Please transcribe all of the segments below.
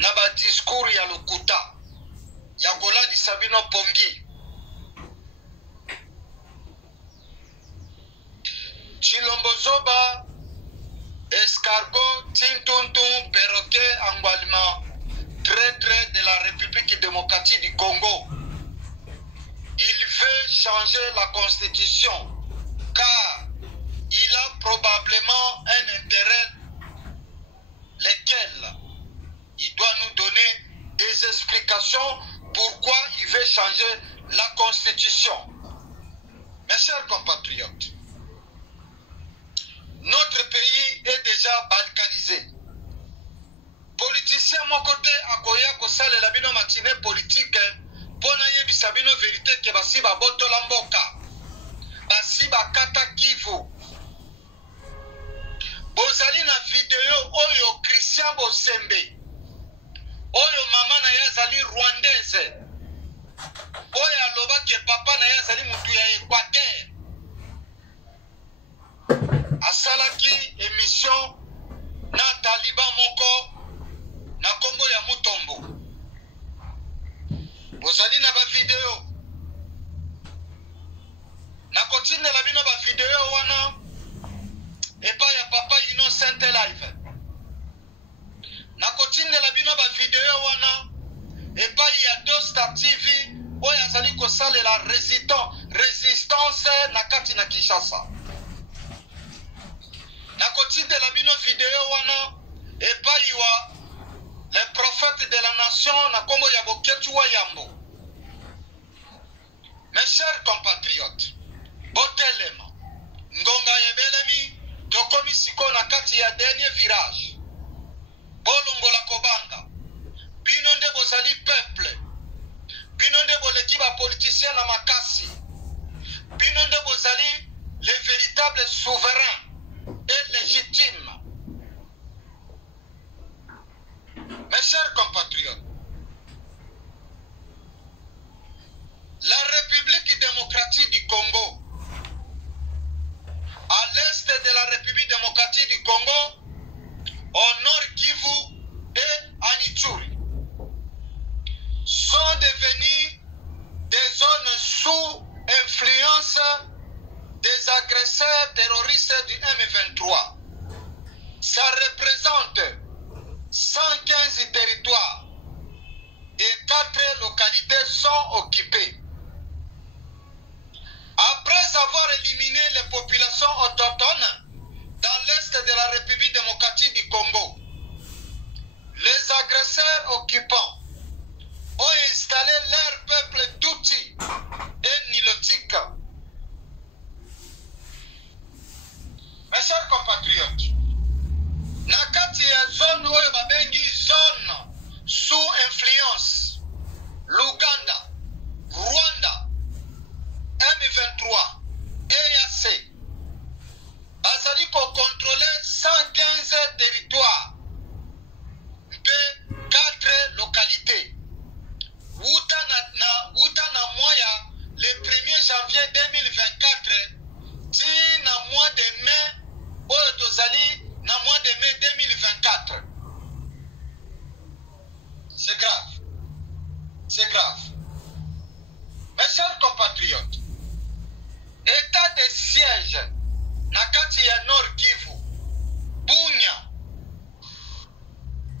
na ba discours ya lokuta ya kolalisa bino pongi. Chilombo zoba escargot tintuntun perroquet angwalima traître de la République démocratique du Congo. Il veut changer la constitution car il a probablement un intérêt lequel il doit nous donner des explications pourquoi il veut changer la constitution. Mes chers compatriotes, notre pays est déjà balkanisé. Politicien mon côté akoya kosale la bino matinée politique pona yebisa bino vérité ke basi ba boto la mboka basi bakata Kivu. Bozali na video oyo Christian Bosembe oyo mama na yazali rwandaise oyo aloba ke papa na yazali mutu ya Equateur asalaki émission na Taliban moko na kombo ya Mutombo. Bozali na ba video na continue la bino ba video wana epa ya papa Innocent live na continue la bino ba video wana epa ya Dosta TV oyo azali kosala la résistance na kati na Kinshasa. Na continue la bino video wana epa wa les prophètes de la nation na kombo ya Boketu wa Yambo. Mes chers compatriotes, botelema ngonga yebelemi tokomi siko na kati ya dernier virage. Bolongo la kobanga bino nde bozali peuple, bino nde boleki ba politiciens na makasi, bino nde bozali les véritables souverains et légitimes. Mes chers compatriotes, la République démocratique du Congo, à l'est de la République démocratique du Congo, au nord Kivu et à Ituri, sont devenues des zones sous influence des agresseurs terroristes du M23. Ça représente 115 territoires et 4 localités sont occupées. Après avoir éliminé les populations autochtones dans l'est de la République démocratique du Congo, les agresseurs occupants ont installé leur peuple Tutsi et Nilotique. Mes chers compatriotes, nakati ya zone oyo babengi zone sous influence Luganda, Rwanda, M23, EAC bazali ko contrôler 115 territoires et 4 localités. Wuta na moya le 1er janvier 2024 ti na mois de mai oyo tozali na mois de mai 2024. C'est grave. C'est grave. Mes chers compatriotes, état de siège na kati ya Nord Kivu, Bunya,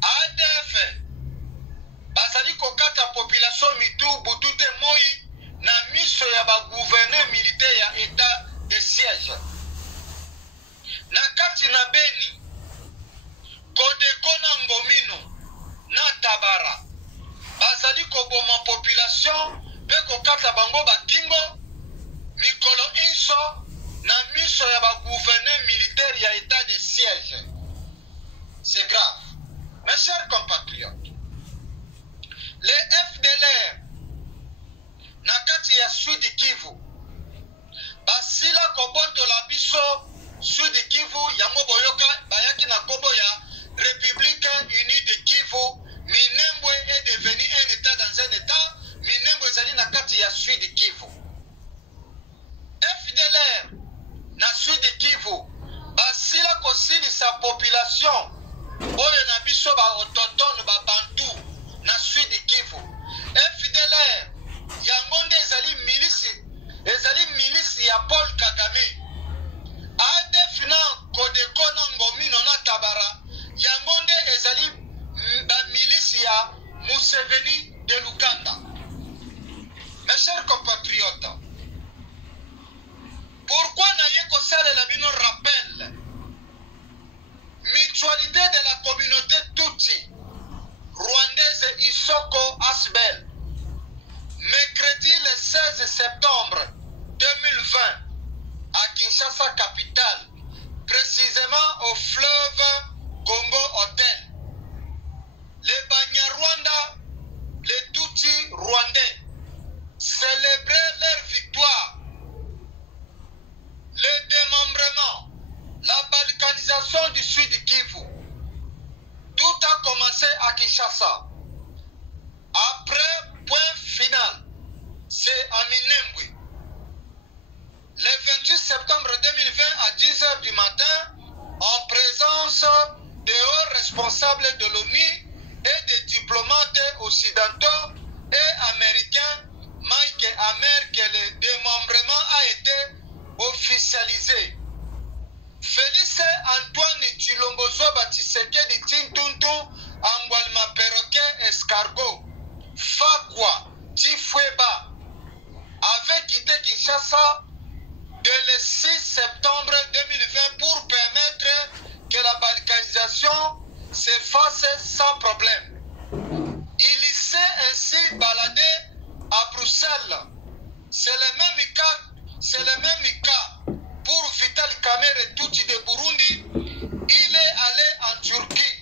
ADF bazali kokata population mitu butute moi na miso ya ba gouverneur militaire ya état de siège. Na kati na Beni, Kodeko na Ngomino, na Tabara, bazali koboma population pe kokata bango bakingo mikolo inso na miso ya ba gouverneur militaire ya état de siège. C'est grave. Mes chers compatriotes, les FDLR na kati ya Sud Kivu basila koboto la biso Sud Kivu yango boyoka bayaki na kombo ya République unie de Kivu. Minembwe est devenu un état dans un état. Minembwe ezali na kati ya Sud Kivu. FDLR na Sud Kivu basila kosilisa population oyo na biso ba autochtone ba Museveni de l'Ouganda. Mes chers compatriotes, pourquoi n'ayez qu'au salle la bino rappel mutualité de la communauté Tutsi rwandaise Isoko Asbel, mercredi le 16 septembre 2020 à Kinshasa capitale, précisément au fleuve Congo Hotel. Les Banyarwanda, les Tutsi rwandais célébraient leur victoire. Le démembrement, la balkanisation du sud Kivu. Tout a commencé à Kinshasa. Après, point final, c'est à Minembwe. Le 28 septembre 2020 à 10h du matin, en présence des hauts responsables de l'ONU et des diplomates occidentaux et américains, Mike et Amer, que le démembrement a été officialisé. Félix Antoine Tshilombo Tshisekedi Tshilombo Angwalima Perroquet Escargot Fakwa Tifweba avait quitté Kinshasa dès le 6 septembre 2020 pour permettre que la balkanisation se fasse sans problème. Il s'est ainsi baladé à Bruxelles. C'est le même cas pour Vital Kamerhe Tutsi de Burundi. Il est allé en Turquie,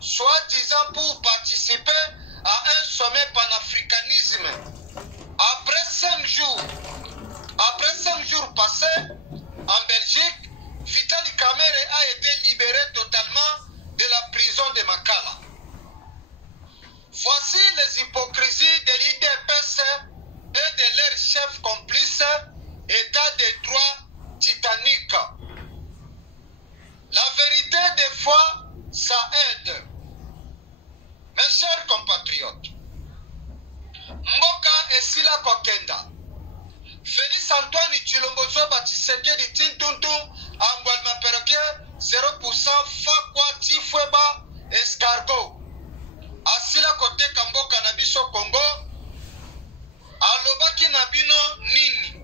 soi-disant pour participer à un sommet panafricanisme. Après 5 jours passés en Belgique, Vital Kamerhe a été libéré totalement de la prison de Makala. Voici les hypocrisies de l'IDPS et de leurs chefs complices, état de droit titanique. La vérité, des fois, ça aide. Mes chers compatriotes, Mboka Esila Kokenda, Félix Antoine Tshilombo Tshisekedi Tshilombo Angwalima Perroquet 0% Fakwa Tifweba Escargot Asila Koteka Mboka na biso Congo alobaki na bino nini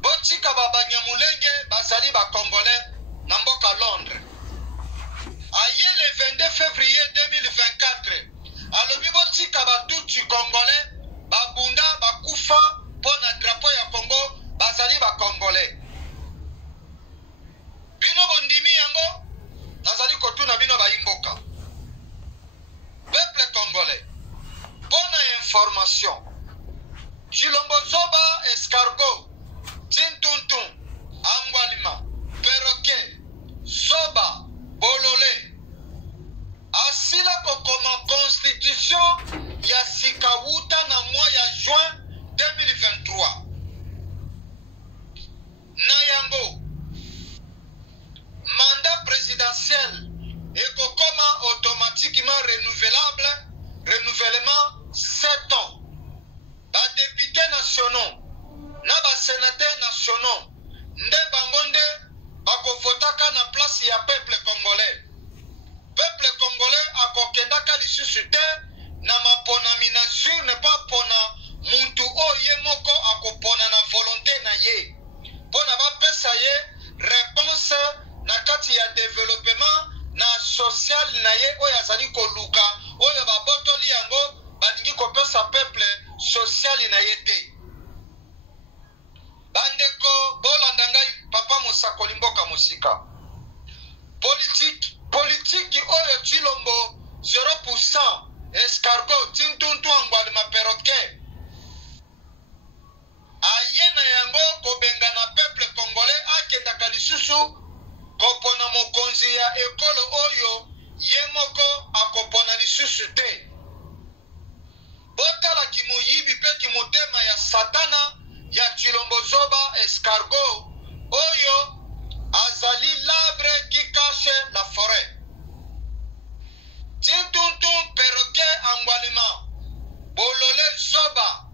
botika babanyamulenge bazali ba Congolais na mboka Londres. Aye le 22 février 2024 alobi botika batutu Congolais babunda bakufa pona drapeau ya Congo bazali ba Congolais. Bino bondimi yango nazali kotuna bino bayimboka. Peuple congolais, bonne information. Tshilombo Escargot, Tintuntun, Angwalima, Perroquet, Zoba, Bololé. Asila kokoma constitution ya Sikawuta na mois ya juin 2023. Nayango, mandat présidentiel et kokoma automatiquement renouvellement 7 ans. Ba députés nationaux, na ba sénateurs nationaux, nde bangonde bakovotaka na place ya peuple congolais. Peuple congolais akokendaka lisusu te na maponami na jour ne pas pona muntu oye moko akopona na volonté na ye. Pona bapesa ye réponse na kati ya développement na social na ye oyo azali koluka oyo babotoli yango balingi kopesa peuple social na ye te. Bandeko bolanda ngai papa mosakoli mboka mosika. Politique oyo Tshilombo 0% Escargot Tintuntu Angwalima Perroquet aye na yango kobenga na peuple congolais akendaka lisusu kopona mokonzi ya ekolo oyo ye moko akopona lisusu te. Botala kimoyibi pe kimotema ya satana ya Tshilombo Escargot oyo azali l'arbre qui cache la forêt. Tintuntu Perroquet Angwalima Bololé Zoba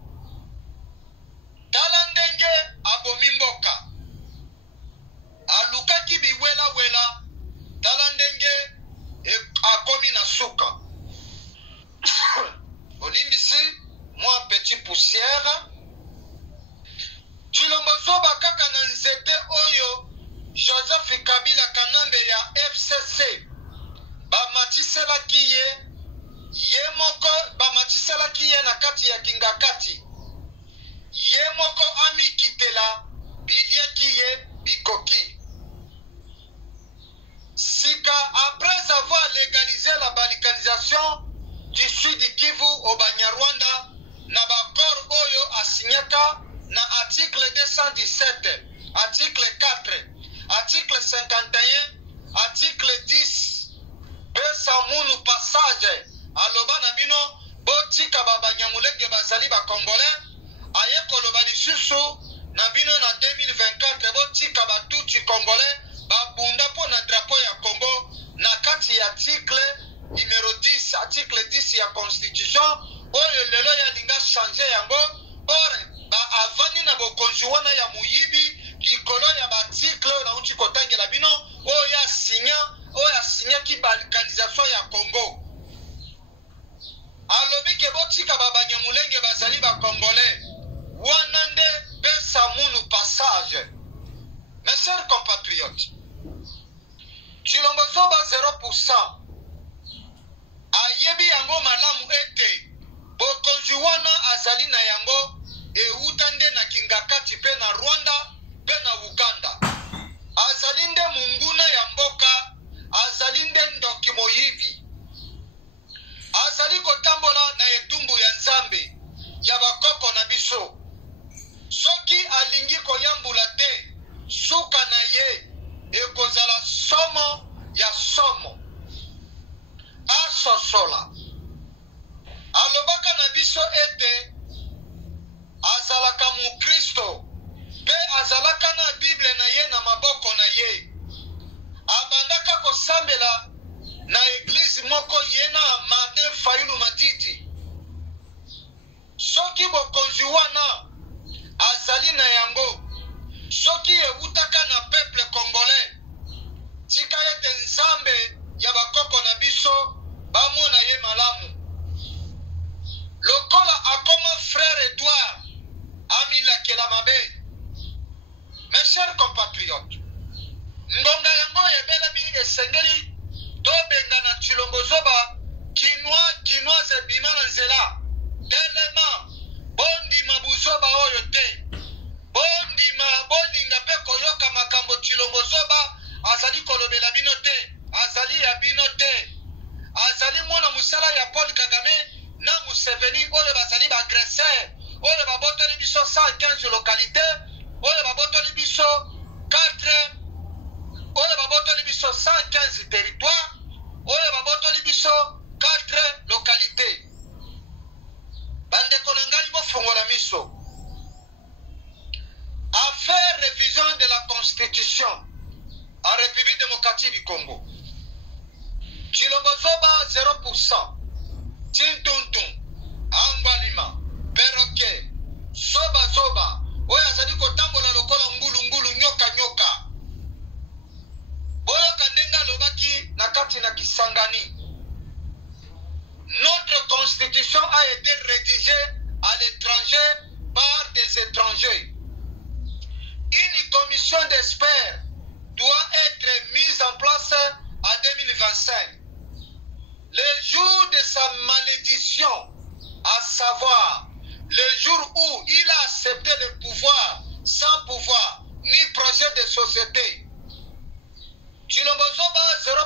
tala ndenge abomi mboka alukaki biwela tala ndenge akomi na suka olimbi 17, article 4, article 51, article 10, pesa munu passage, aloba na bino, botika babanyamulenge bazali ba Congolais, aye koloba lisusu, na bino na 2024, botika batuti Congolais, babunda po na drapeau ya Congo, na kati ya article numéro 10, article 10 ya constitution, oyo lelo ya linga changer yango, ore, ba avani na bokonjuwana ya muyibi, likolo ya ba article na uchi kotangela bino, oyo ya signa ki balkanisation ya Congo. Alobi ke botika babanyamulenge bazali ba Congolais, wanande besa munu passage. Mes chers compatriotes, Tshilombo Zoba 0%. Ayebi yango malamu ete bokonjuwana azali na yango eutande na kingakati pe na Rwanda pe na Uganda. Azali nde munguna ya mboka, azali nde ndoki moyibi. Azali kotambola na etumbu ya Nzambe ya bakoko na biso. Soki alingi koyambula te, suka na ye ekozala somo ya somo. Asosola. Alobaka na biso ete azalaka mu Kristo pe azalaka na Bible na ye na maboko na ye. Abandaka kosambela na eglise moko ye na Martin Fayulu Madidi. Soki bokonzi wana azali na yango, soki eutaka na peuple congolais, tika ete Nzambe ya bakoko na biso bamona ye malamu. Lokola akoma frère Edouard amilakela mabe. Mes chers compatriotes, ngonga yango ebelami esengeli tobenga na Tshilombo Zoba kinoise ebima na nzela. Telema bondima buzoba oyo te, boninga pe koyoka makambo Tshilombo Zoba azali kolobela bino te, azali ya bino te, azali mwana musala ya Paul Kagame na Museveni oyo bazali ba agresseur, oyo babotoli biso 115 localités, oyo babotoli biso 4, oyo babotoli biso 115 territoires, oyo babotoli biso 4 localités. Bandeko na ngai bofongola miso. A faire révision de la constitution en République démocratique du Congo. Tshilombo Zoba 0%. Tintuntun, Ambalima, Perroquet, Zoba, oyo azali kotambola lokola ngulu nyoka. Boyo kandenga lobaki na kati na Kisangani. Notre constitution a été rédigée à l'étranger par des étrangers. Une commission d'experts doit être mise en place en 2025. Le jour de sa malédiction, à savoir le jour où il a accepté le pouvoir sans pouvoir ni projet de société. Tshilombo Zoba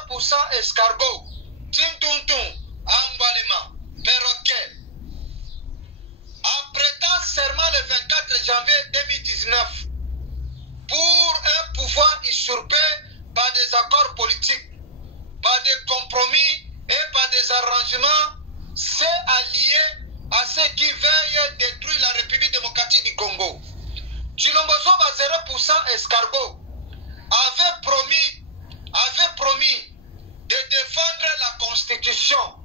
0% escargot, Tintuntun, Ambalima, Perroquet. En prêtant serment le 24 janvier 2019 pour un pouvoir usurpé par des accords politiques, par des compromis et par des arrangements, s'est allié à ceux qui veillent détruire la République démocratique du Congo. Tshilombo Zoba 0% escargot avait promis de défendre la Constitution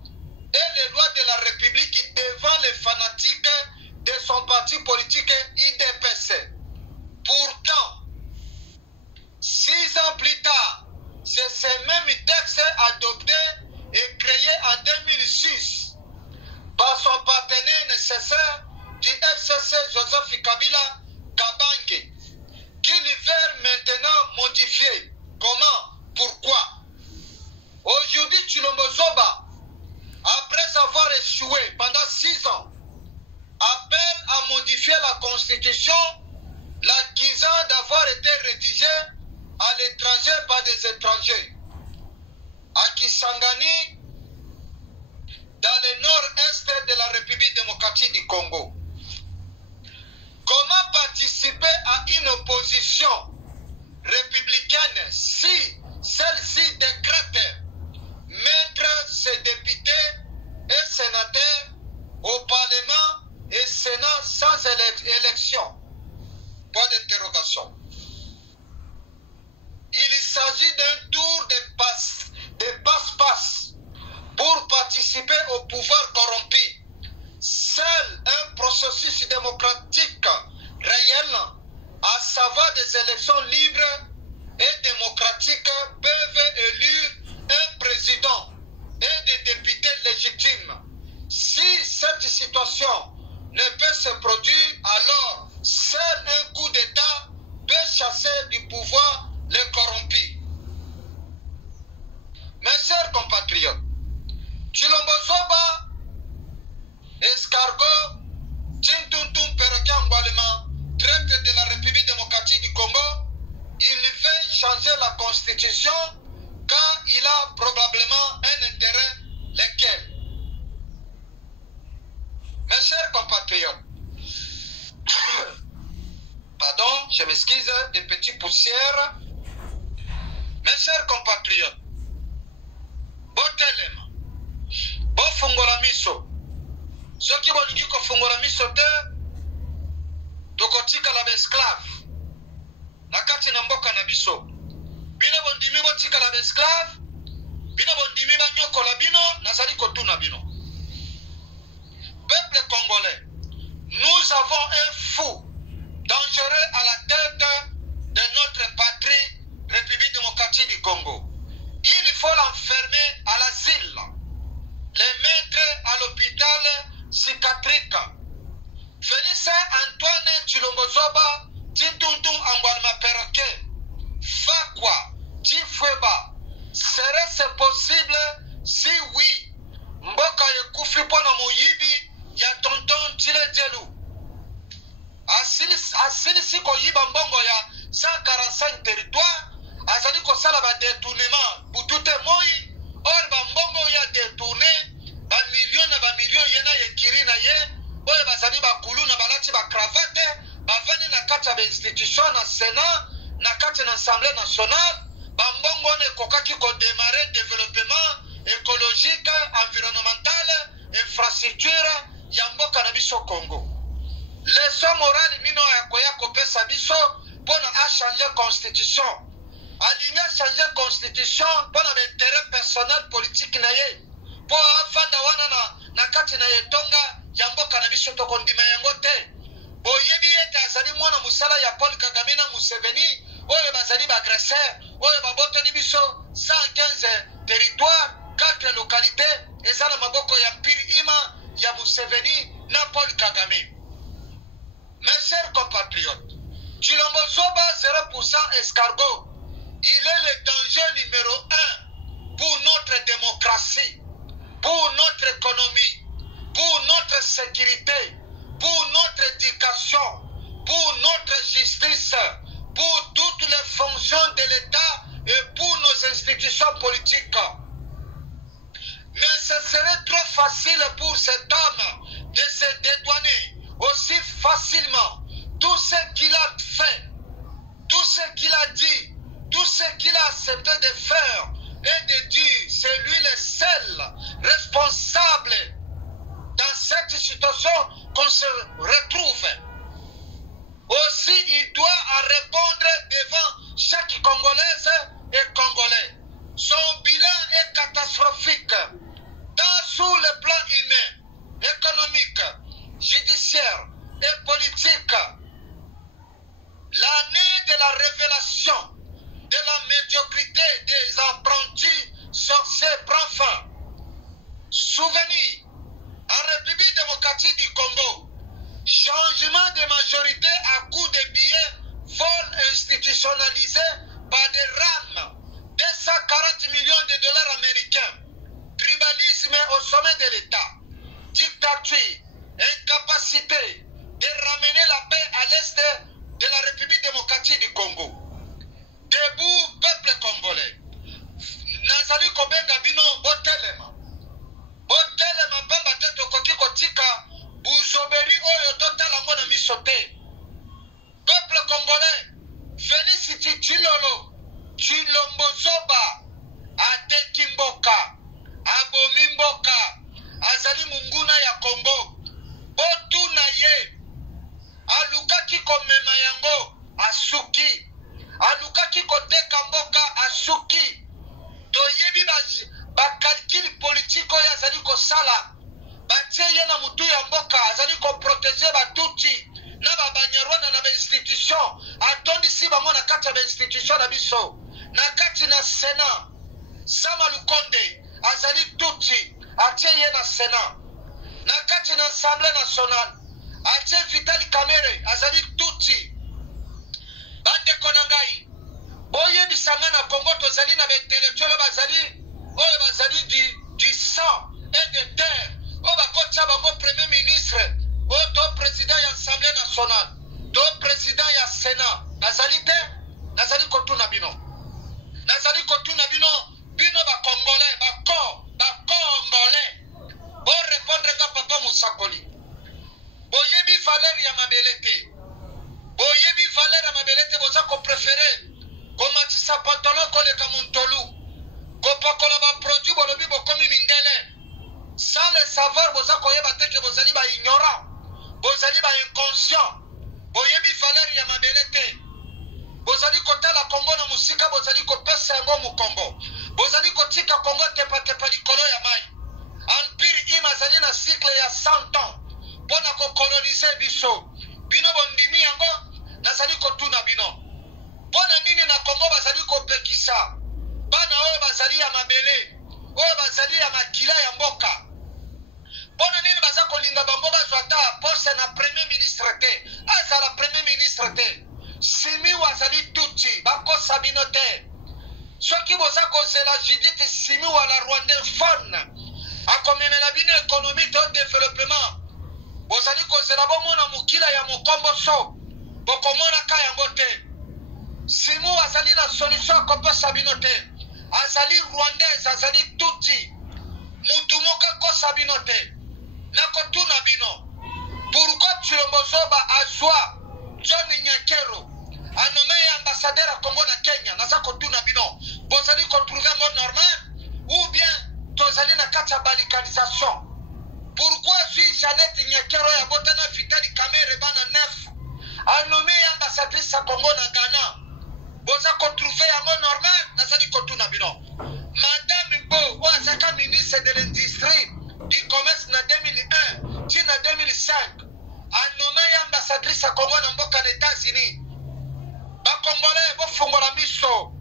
et les lois de la République devant les fanatiques de son parti politique IDPC. Pourtant, 6 ans plus tard, c'est ce même texte adopté et créé en 2006 par son partenaire nécessaire du FCC Joseph Kabila Kabange, qui veut maintenant modifier. Comment? Pourquoi? Aujourd'hui, Tshilombo Zoba, après avoir échoué pendant 6 ans, appelle à modifier la Constitution, l'accusant d'avoir été rédigé à l'étranger par des étrangers. À Kisangani, dans le nord-est de la République démocratique du Congo. Comment participer à une opposition au Parlement et Sénat sans élection. Point d'interrogation. Il s'agit d'un tour de passe-passe pour participer au pouvoir corrompu. Seul un processus démocratique réel, à savoir des élections libres et démocratiques, peuvent élire un président et des députés légitimes. Si cette situation ne peut se produire, alors seul un coup d'État peut chasser du pouvoir les corrompus. Mes chers compatriotes, Tshilombo Zoba, escargot, Tintuntum perroquet angolema, traite de la République démocratique du Congo, il veut changer la constitution car il a probablement un intérêt, lequel? Mes chers compatriotes, pardon, je m'excuse, des petites poussières. Mes chers compatriotes, botelema, bofungola miso, soki bolingi kofungola miso te, tokotikala esclave, na kati na mboka na biso. Bino bondimi botikala esclave, bino bondimi banyokola bino, nazali kotuna bino. Peuple congolais, nous avons un fou dangereux à la tête de notre patrie, République démocratique du Congo. Il faut l'enfermer à l'asile, les mettre à l'hôpital psychiatrique. Félix Antoine Tshilombo Zoba, Tintuntum Angwalema Perroquet, Fakwa, Tifweba, serait-ce possible? Si oui, Mboka Yekufi Pona Moyibi, ya tonton Tile Djelu. Asili si koyiba mbongo ya 145 territoire, azali ko sala ba détournement butute moi, or ba mbongo ya détourné ba million yena yekiri na ye, oye bazali ba kulu na balati ba cravate, ba vani na kati ya institution na Sénat, na kati na Assemblée nationale, ba mbongo ne kokaki ko démarrer développement écologique, environnemental, infrastructure ya mboka na biso Congo. Leçon morale mino ya koya kopesa biso pona a changer constitution. Alinga changer constitution pona intérêt personnel politique na ye. Po afanda wana na kati na yetonga ya mboka na biso tokondima yango te. Boyebi ete azali mwana musala ya Paul Kagame na Museveni, oyo bazali ba agresseur, oyo babotani biso 115 territoire, 4 localités, ezala maboko ya Mpiri Ima ya Museveni na Paul Kagame. Mes chers compatriotes, Tshilombo Zoba 0% escargot, il est le danger numéro 1 pour notre démocratie, pour notre économie, pour notre sécurité, pour notre éducation, pour notre justice, pour toutes les fonctions de l'État et pour nos institutions politiques. Mais ce serait trop facile pour cet homme de se dédouaner aussi facilement tout ce qu'il a fait, tout ce qu'il a dit, tout ce qu'il a accepté de faire et de dire, c'est lui le seul responsable dans cette situation qu'on se retrouve. Aussi, il doit répondre devant chaque Congolaise et Congolais. Son bilan est catastrophique, tant sur le plan humain, économique, judiciaire et politique. L'année de la révélation de la médiocrité des apprentis sorciers prend fin. Souvenir, en République démocratique du Congo, changement de majorité à coup de billets, vol institutionnalisé par des rames, 240 millions de dollars américains, tribalisme au sommet de l'État, dictature, incapacité de ramener la paix à l'est de la République démocratique du Congo. Debout, peuple congolais. Nazali kobenga bino botelema. Botelema pamba teto koki kotika buzoberi oyo totala mona misote. Peuple congolais, félicite mutu ya mboka azali ko protéger ba tuti na ba banyarwanda na ba institution atondisi bango na kati ya ba institution na biso na kati na Sénat. Sama Lukonde azali tuti atie ye na Sénat na kati na Assemblée nationale atie Vitali Kamere azali tuti. Bande konangai boye bisanga na Congo tozali na intellectuel bazali oyo bazali du sang et de terre oyo bakotya bango premier ministre oyo to président ya Assemblée nationale to président ya Sénat nazali te nazali kotuna bino bino ba Congolais ba Congolais bo répondre ka papa Musakoli boyebi valeur ya mabele te boyebi valeur ya mabele te boza ko préférer komatisa pantalon koleka muntolu kopakola ba produit bolobi bokomi mindele sans le savoir boza koyeba te ke bozali ba ignorant bozali ba inconscient boyebi valeur ya mabele te bozali kotala Congo na musika bozali kopesa yango mukongo bozali kotika Congo tepa likolo ya mai empire ima zali na cycle ya 100 ans pona ko coloniser biso bino bondimi yango nazali kotuna bino pona nini na Congo bazali kopekisa bana oyo bazali ya mabele oyo bazali ya makila ya mboka pona nini baza kolinga bango bazwa ta poste na premier ministre te azala premier ministre te simi wazali tuti bakosa bino te soki boza kozela Judith simi wala rwandophone akomemela bino économie to développement bozali kozela bomona mokila ya mokombo so bokomona ka yango te simu azali na solution akopesa bino te azali rwandaise azali tuti mutu moko akosa bino te nakotuna bino pourquoi Tshilombo Zoba azwa John Nyakero anome ambassadeur à Congo na Kenya naza kotuna bino bozali kotrouver mo normal ou bien tozali na kati ya balikanisation. Pourquoi suis Jeannette Nyakero ya botana Vitali Kamere bana 9 anome ambassadrice à Congo na Ghana boza kotrouver yango normal nazali kotuna bino. Madame Bo wazaka ministre de l'industrie du commerce na 2001 tina 2005 anome ambassadrice à Congo na mboka na États-Unis. Ba Congolais bo fungola miso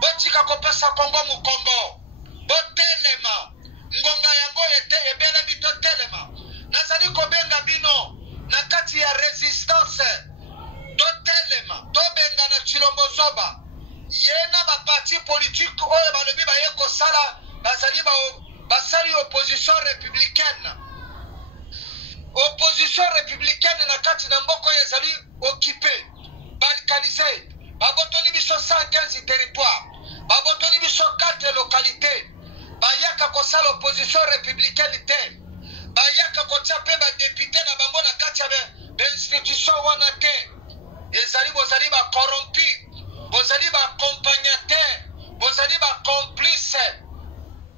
botika kopesa Congo mukombo botelema ngonga yango ete ebele bito telema nazali kobenga bino na kati ya resistance totelema tobenga na Tshilombo Zoba yena ba parti politique oyo balobi ba yeko sala bazali basali opposition républicaine na kati na mboko ezali occupé balkanisé babotoli biso 115 territoire babotoli biso 4 localités bayaka kosala opposition républicaine te bayaka kotia pe badepute na bango na kati ya institution wana te ezali bozali bacorrompu bozali baaccompagnateur bozali bacomplice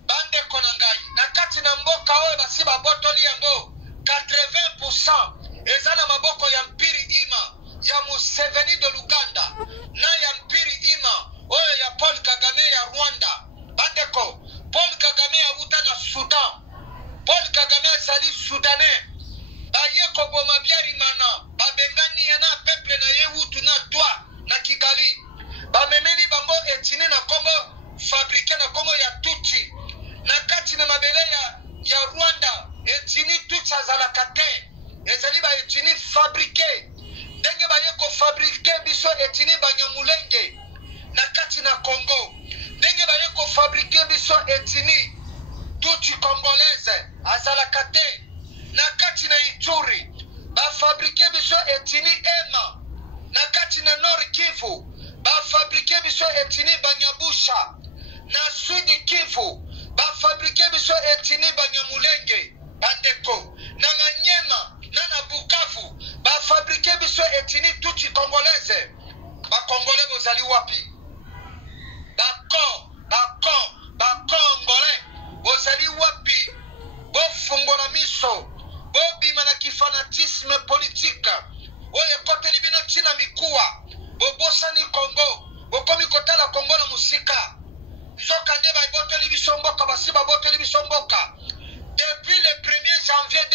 bandeko na ngai na kati na mboka oyo basi babotoli yango 80% eza na maboko ya mpiri ima ya Museveni de Luganda na ya mpiri ima oyo ya Paul Kagame ya Rwanda. Bandeko Paul Kagame ya uta na Sudan, Paul Kagame azali Soudanais baye koboma biari mana babengani na peuple na ye utu na toi na Kigali bamemeli bango etini na Congo fabriqué na Congo ya tuti na kati na mabele ya Rwanda etini tuti azalaka te ezali ba etini fabriqué ndenge baye ko fabriqué biso etini banyamulenge na kati na Congo ndenge baye ko fabriqué biso etini tuti congolaise azalaka te na kati na Ituri ba fabriqué biso etini ema na kati na Nord Kivu ba fabriqué biso etini banyabusha na Sud Kivu ba fabriqué biso etini banyamulenge bandeko na Manyema na Bukavu ba fabriqué biso etini tuti congolaise ba congolais bozali wapi ba congolais bozali wapi bofungola miso bobima na kifanatisme politique oyo ekoteli bino ntina mikuwa bobosani Congo bokomi kotala Congo na musika nzoka nde baboteli biso mboka basi baboteli biso mboka depuis le 1er janvier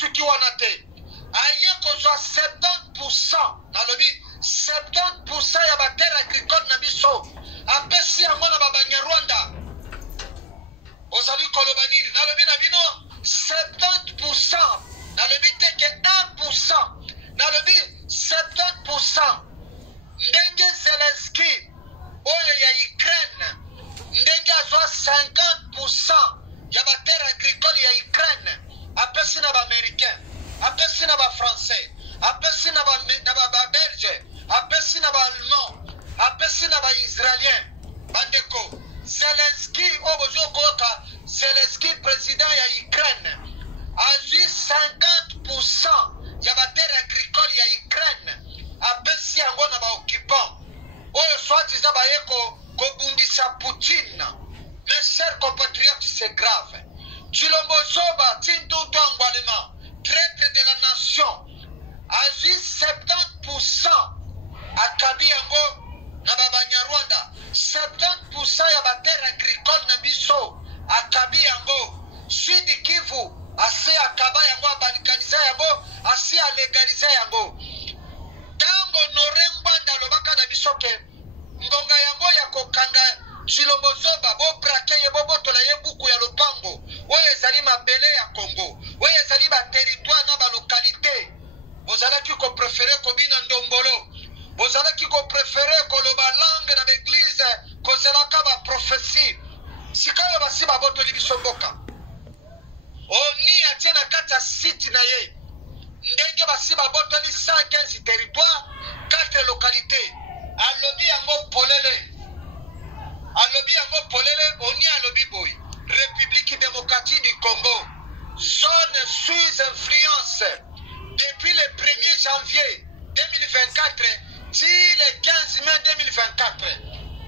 suki wana te aye kozwa 70% nalobi 70% ya baterre agricole na biso apesi yango na Banyarwanda. Ozali koloba nini? Nalobi na bino 70%, nalobi teke 1%, nalobi 70%. Ndenge Zelensky oyo ya Ukraine ndenge azwa 50% ya baterre agricole ya Ukraine apesi na ba-Américain, apesi na ba-Français, apesi na ba-Belge, apesi na ba-Allemand, apesi na ba-Israélien. Bandeko, Zelensky obozokoka Zelensky président ya Ukraine azwi 50% ya baterre agricole ya Ukraine apesi yango na ba-occupant oyo soi-disant baye kobundisa Poutine. Mes chers compatriotes, c'est grave. Tshilombo Soba Tintutu Angwalema, traître de la nation, azwi 70% akabi yango na Banyarwanda. 70% ya baterre agricole na biso akabi yango. Sud Kivu asi akaba yango, abanikaniza yango, asi alegaliza yango. Tango Norengwanda lobaka na biso ke ngonga yango ya kokanga Tshilombo Soba bo brake ye bo botola ye buku ya lopango oyo ezali mabele ya Congo oyo ezali ba territoire na ba localité. Bozalaki ko préférer kobina ndombolo, bozalaki ko préférer koloba langue na l'église kozelaka ba prophétie. Sikayo basi ba botoli biso mboka oni atie na kati ya site na ye ndenge basi ba botoli 115 territoire 4 localités. Alobi yango polele, alobi yango polele, oni alobi boy République démocratique du Congo zone sous influence depuis le 1er janvier 2024 si le 15 mai 2024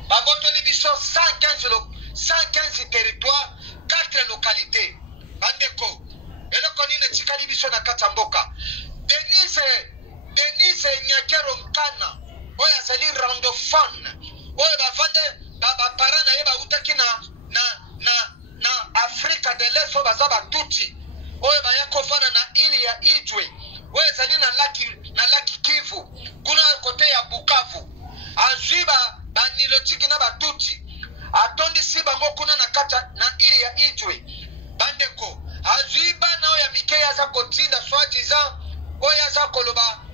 babotoli biso 115 territoires 4 localités. Bandeko eloko nini tikali biso na kati ya mboka. Denise Nyakero Nkana oyo azali randophone oyo bavande bapara na ye bautaki na Afrika de l'Est oyo baza batuti oyo baya kovanda na ili ya Idjwe oyo ezali na laki Kivu kuna kote ya Bukavu. Azwi banilotiki na batuti atondisi bango kuna na kata na ili ya Idjwe. Bandeko azwi bana oyo ya mike aza kotinda soi-disant oyo aza koloba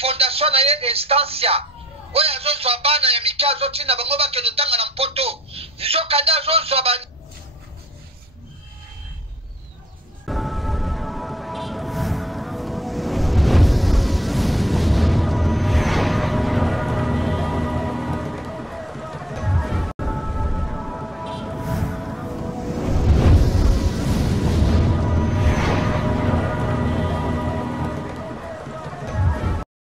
fondation na ye Instancia oyo azozwa bana ya mike azotinda bango bakende tanga na mpoto nzokanda azozwa